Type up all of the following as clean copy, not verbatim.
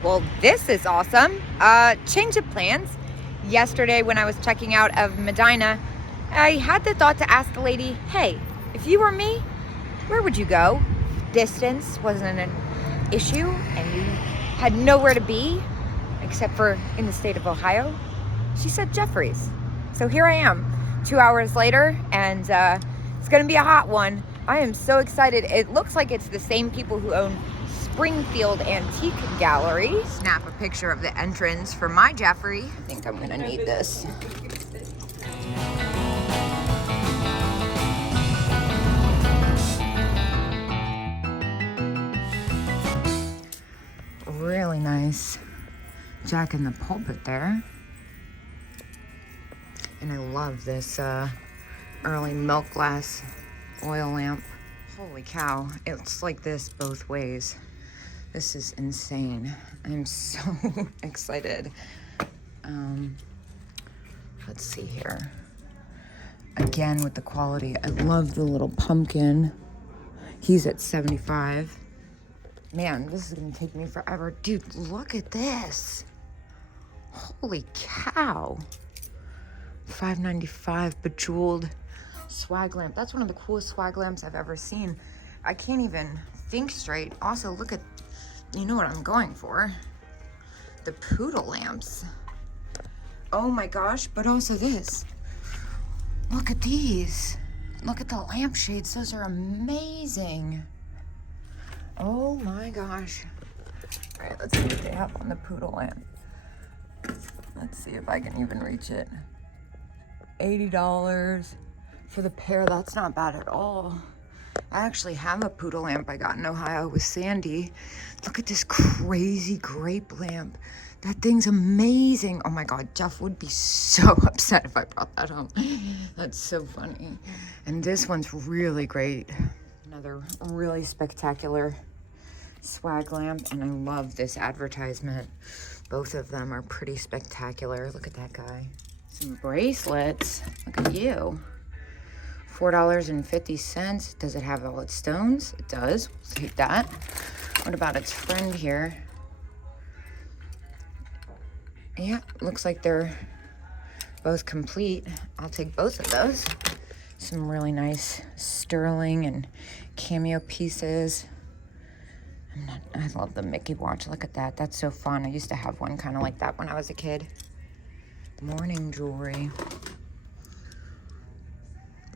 Well, this is awesome. Change of plans. Yesterday when I was checking out of Medina, I had the thought to ask the lady, hey, if you were me, where would you go? Distance wasn't an issue and you had nowhere to be except for in the state of Ohio. She said Jeffery's. So here I am 2 hours later, and it's gonna be a hot one. I am so excited. It looks like it's the same people who own Springfield Antique Gallery. Snap a picture of the entrance for my Jeffery. I think I'm gonna need this. Really nice Jack in the Pulpit there. And I love this early milk glass oil lamp. Holy cow, it's like this both ways. This is insane. I'm so excited. Let's see here. Again with the quality. I love the little pumpkin. He's at 75. Man, this is gonna take me forever. Dude, look at this. Holy cow. $5.95 bejeweled swag lamp. That's one of the coolest swag lamps I've ever seen. I can't even think straight. Also, look at, you know what I'm going for. The poodle lamps. Oh my gosh, but also this. Look at these. Look at the lampshades. Those are amazing. Oh my gosh. All right, let's see what they have on the poodle lamp. Let's see if I can even reach it. $80 for the pair. That's not bad at all. I actually have a poodle lamp I got in Ohio with Sandy. Look at this crazy grape lamp. That thing's amazing. Oh my God, Jeff would be so upset if I brought that home. That's so funny. And this one's really great. Another really spectacular swag lamp, and I love this advertisement. Both of them are pretty spectacular. Look at that guy. Some bracelets. Look at you. $4.50. Does it have all its stones? It does. We'll take that. What about its friend here? Yeah, looks like they're both complete. I'll take both of those. Some really nice sterling and cameo pieces. I love the Mickey watch. Look at that. That's so fun. I used to have one kind of like that when I was a kid. Morning jewelry.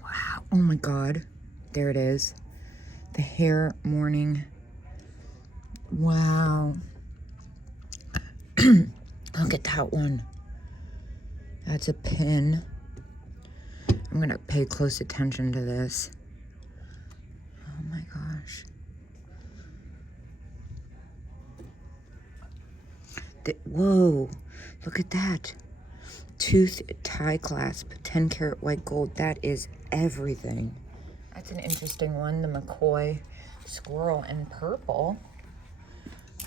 Wow. Oh my God. There it is. The hair morning. Wow. Look at that one. That's a pin. I'm going to pay close attention to this. Oh my gosh. Whoa. Look at that. Tooth tie clasp, 10 karat white gold. That is everything. That's an interesting one. The McCoy squirrel in purple.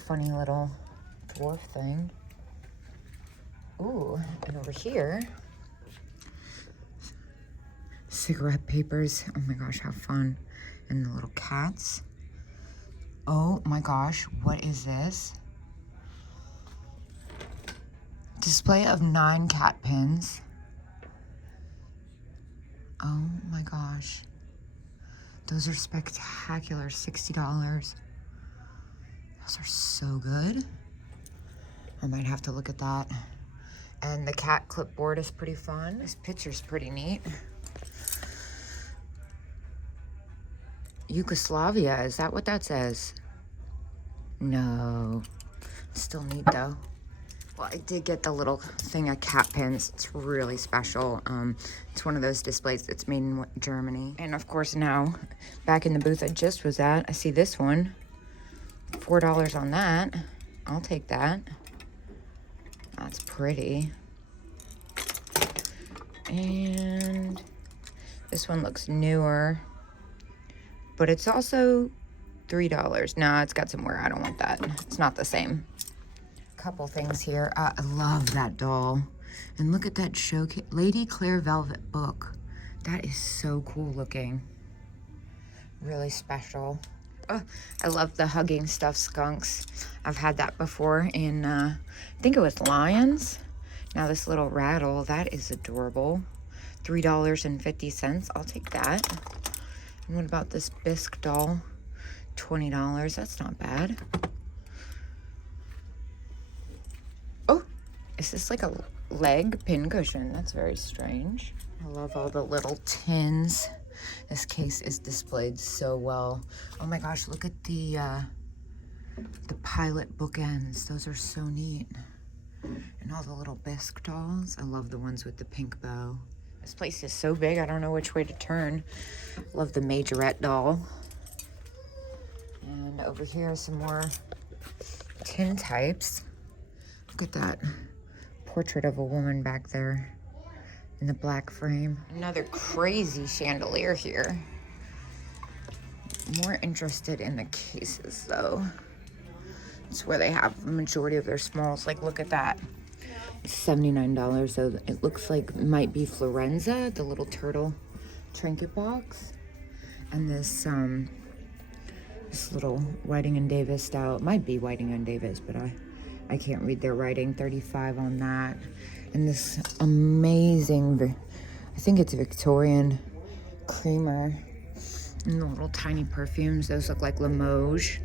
Funny little dwarf thing. Ooh, and over here, cigarette papers. Oh my gosh, how fun. And the little cats. Oh my gosh, what is this? Display of 9 cat pins. Oh my gosh. Those are spectacular, $60. Those are so good. I might have to look at that. And the cat clipboard is pretty fun. This picture's pretty neat. Yugoslavia, is that what that says? No. Still neat though. Well, I did get the little thing of cat pins. It's really special. It's one of those displays that's made in Germany. And of course now, back in the booth I just was at, I see this one. $4 on that. I'll take that. That's pretty. And this one looks newer. But it's also $3. No, it's got some wear. I don't want that. It's not the same. Couple things here. I love that doll. And look at that showcase. Lady Claire Velvet book. That is so cool looking. Really special. Oh, I love the hugging stuffed skunks. I've had that before in, I think it was Lions. Now this little rattle, that is adorable. $3.50. I'll take that. And what about this bisque doll? $20. That's not bad. Oh, is this like a leg pincushion? That's very strange. I love all the little tins. This case is displayed so well. Oh my gosh, look at the pilot bookends. Those are so neat. And all the little bisque dolls. I love the ones with the pink bow. This place is so big, I don't know which way to turn. Love the majorette doll. And over here are some more tin types. Look at that portrait of a woman back there in the black frame. Another crazy chandelier here. More interested in the cases though. It's where they have the majority of their smalls. Like, look at that. It's $79, so it looks like it might be Florenza, the little turtle trinket box. And this little Whiting and Davis style. It might be Whiting and Davis, but I can't read their writing. $35 on that. And this amazing, I think it's a Victorian creamer. And the little tiny perfumes. Those look like Limoges.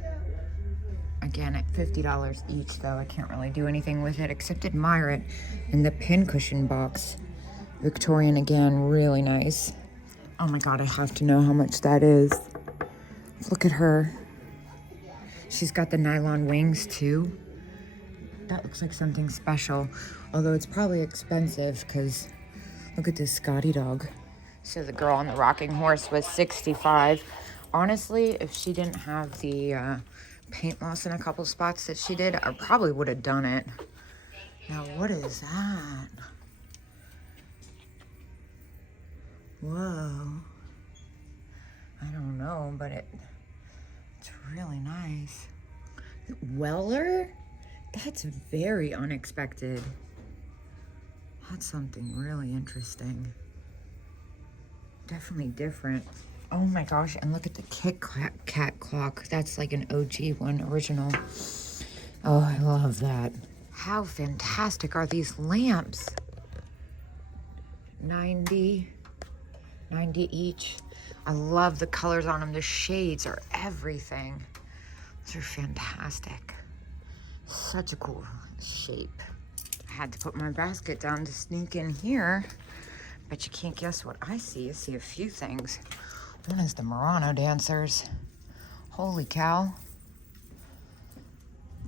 Again, at $50 each, though. I can't really do anything with it except admire it. And the pincushion box. Victorian again, really nice. Oh my God, I have to know how much that is. Look at her. She's got the nylon wings too. That looks like something special. Although it's probably expensive because look at this Scotty dog. So the girl on the rocking horse was $65. Honestly, if she didn't have the paint loss in a couple spots that she did, I probably would have done it. Now, what is that? Whoa. I don't know, but it's really nice. Weller? That's very unexpected. That's something really interesting. Definitely different. Oh my gosh, and look at the Kit Kat clock. That's like an OG one, original. Oh, I love that. How fantastic are these lamps? 90 each. I love the colors on them. The shades are everything. Those are fantastic. Such a cool shape. I had to put my basket down to sneak in here. But you can't guess what I see. I see a few things. One is the Murano dancers. Holy cow.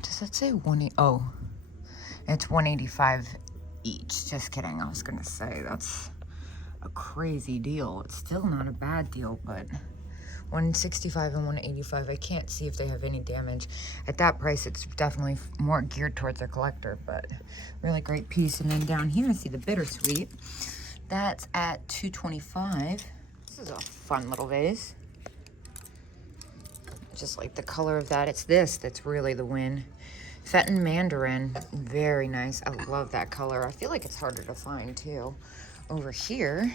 Does that say oh, it's $185 each. Just kidding. I was gonna say that's a crazy deal. It's still not a bad deal, but $165 and $185. I can't see if they have any damage. At that price, it's definitely more geared towards a collector, but really great piece. And then down here, I see the bittersweet. That's at $225. This is a fun little vase. Just like the color of that. It's this that's really the win. Fenton Mandarin. Very nice. I love that color. I feel like it's harder to find too. Over here,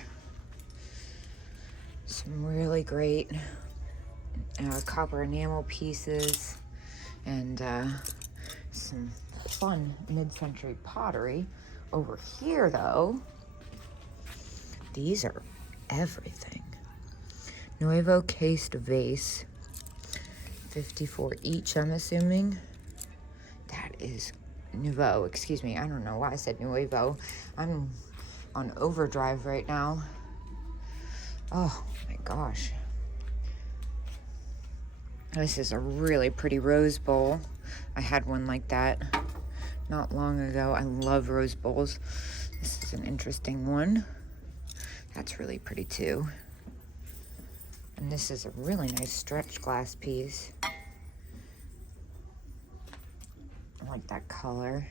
some really great copper enamel pieces and some fun mid-century pottery. Over here though, these are everything. Nuevo cased vase, $54 each, I'm assuming. That is Nouveau, excuse me. I don't know why I said Nuevo. I'm on overdrive right now. Oh my gosh. This is a really pretty rose bowl. I had one like that not long ago. I love rose bowls. This is an interesting one. That's really pretty too. And this is a really nice stretch glass piece. I like that color.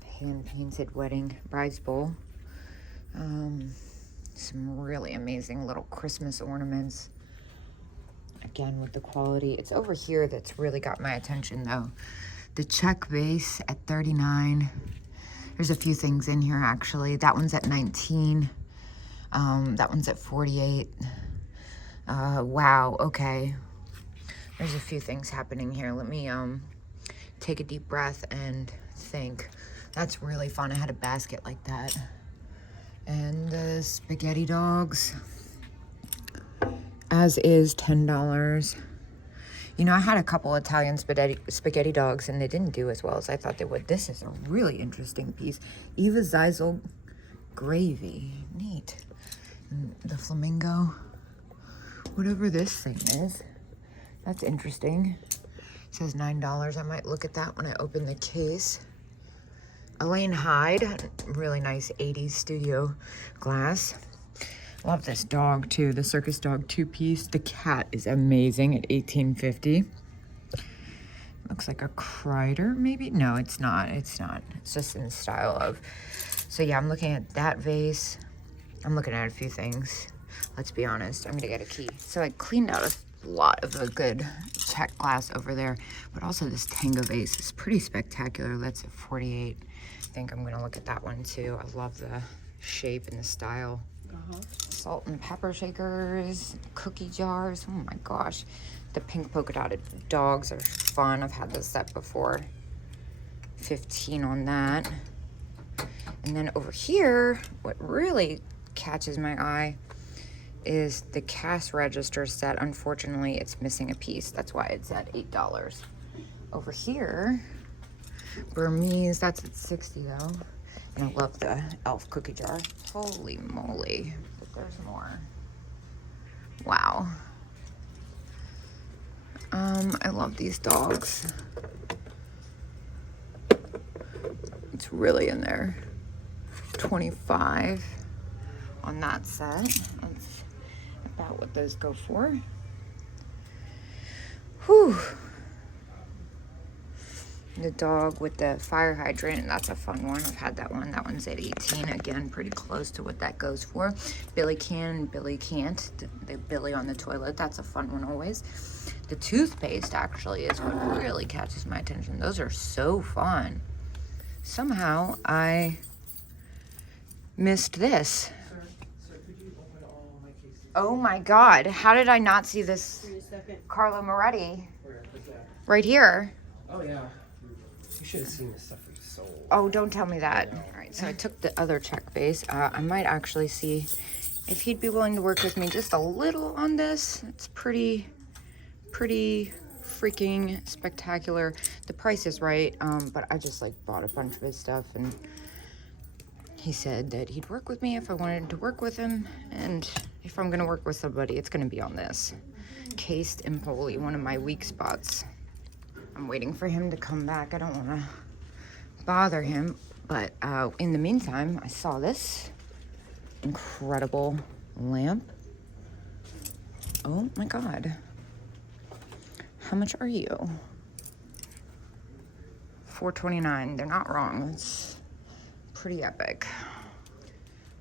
The hand-painted wedding bride's bowl. Some really amazing little Christmas ornaments. Again, with the quality. It's over here that's really got my attention though. The Czech vase at $39. There's a few things in here actually. That one's at $19. That one's at $48. Wow, okay. There's a few things happening here. Let me take a deep breath and think. That's really fun. I had a basket like that. And the spaghetti dogs, as is $10. You know, I had a couple Italian spaghetti dogs and they didn't do as well as I thought they would. This is a really interesting piece. Eva Zeisel gravy. Neat. And the flamingo. Whatever this thing is. That's interesting. It says $9. I might look at that when I open the case. Elaine Hyde. Really nice 80s studio glass. Love this dog too. The circus dog 2-piece. The cat is amazing at $18.50. Looks like a Kreider, maybe? No, it's not. It's not. It's just in the style of. So yeah, I'm looking at that vase. I'm looking at a few things. Let's be honest. I'm gonna get a key. So I cleaned out a lot of the good check glass over there, but also this Tango vase is pretty spectacular. That's at $48. I think I'm gonna look at that one too. I love the shape and the style. Salt and pepper shakers, cookie jars. Oh my gosh. The pink polka dotted dogs are fun. I've had this set before. 15 on that. And then over here, what really catches my eye is the cash register set. Unfortunately, it's missing a piece. That's why it's at $8. Over here, Burmese, that's at $60 though. And I love the elf cookie jar. Holy moly. But there's more. Wow. I love these dogs. It's really in there. 25 on that set. That's about what those go for. Whew. The dog with the fire hydrant, that's a fun one. I've had that one. That one's at 18. Again, pretty close to what that goes for. Billy can, Billy can't. The Billy on the toilet, that's a fun one always. The toothpaste actually is what really catches my attention. Those are so fun. Somehow I missed this. Sir, could you open all my cases? Oh my God, how did I not see this Carlo Moretti right here? Oh yeah. You should have seen this stuff we sold. Oh, don't tell me that. All right, so I took the other check base. I might actually see if he'd be willing to work with me just a little on this. It's pretty freaking spectacular. The price is right, but I just like bought a bunch of his stuff, and he said that he'd work with me if I wanted to work with him, and if I'm gonna work with somebody, it's gonna be on this. Cased Empoli, one of my weak spots. I'm waiting for him to come back. I don't want to bother him, but in the meantime, I saw this incredible lamp. Oh my God. How much are you? $4.29. They're not wrong. It's pretty epic.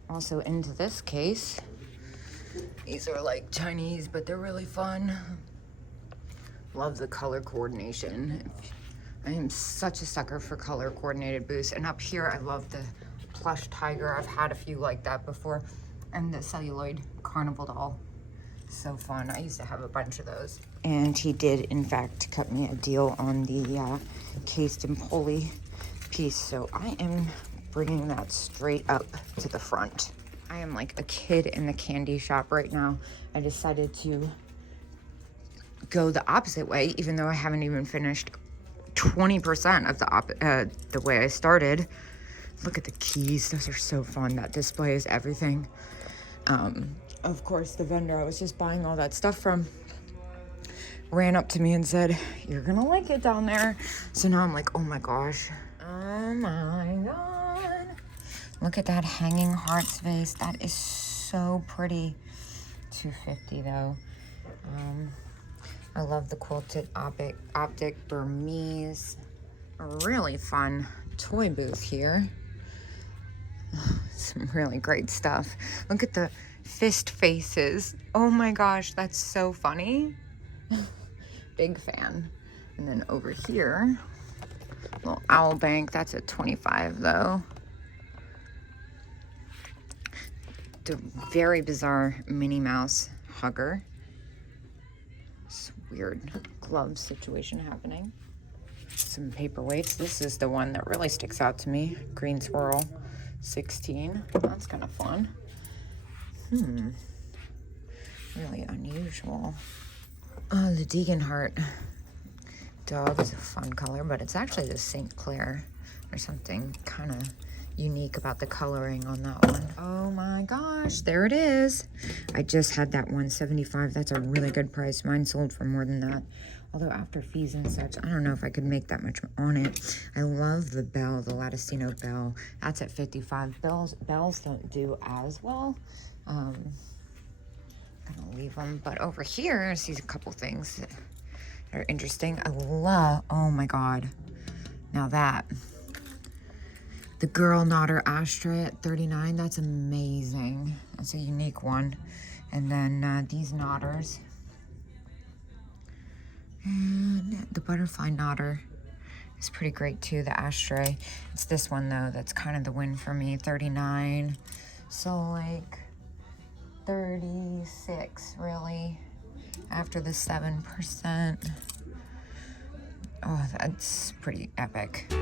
Also into this case, these are like Chinese, but they're really fun. Love the color coordination. I am such a sucker for color coordinated booths. And up here, I love the plush tiger. I've had a few like that before. And the celluloid carnival doll. So fun. I used to have a bunch of those. And he did, in fact, cut me a deal on the cased Empoli piece. So I am bringing that straight up to the front. I am like a kid in the candy shop right now. I decided to go the opposite way, even though I haven't even finished 20% of the way I started. Look at the keys. Those are so fun. That displays everything. Of course, the vendor I was just buying all that stuff from ran up to me and said, "You're gonna like it down there." So now I'm like, oh my gosh. Oh my God. Look at that hanging hearts vase. That is so pretty. $2.50 though. I love the quilted optic Burmese. A really fun toy booth here. Some really great stuff. Look at the fist faces. Oh my gosh, that's so funny. Big fan. And then over here, little owl bank. That's at $25 though. The very bizarre Minnie Mouse hugger. Weird glove situation happening. Some paperweights. This is the one that really sticks out to me. Green swirl, 16. That's kind of fun. Really unusual. Oh, the Deeganhart dog is a fun color, but it's actually the St. Clair. There's something kind of unique about the coloring on that one. Oh my gosh, there it is. I just had that 175. That's a really good price. Mine sold for more than that. Although after fees and such, I don't know if I could make that much on it. I love the bell, the Latticino bell. That's at 55. Bells don't do as well. I'm gonna leave them. But over here, I see a couple things that are interesting. I love, oh my God. Now that. The Girl Nodder ashtray at 39. That's amazing. That's a unique one. And then these Nodders. And the butterfly nodder is pretty great too, the ashtray. It's this one though that's kind of the win for me, 39. So like 36 really, after the 7%. Oh, that's pretty epic.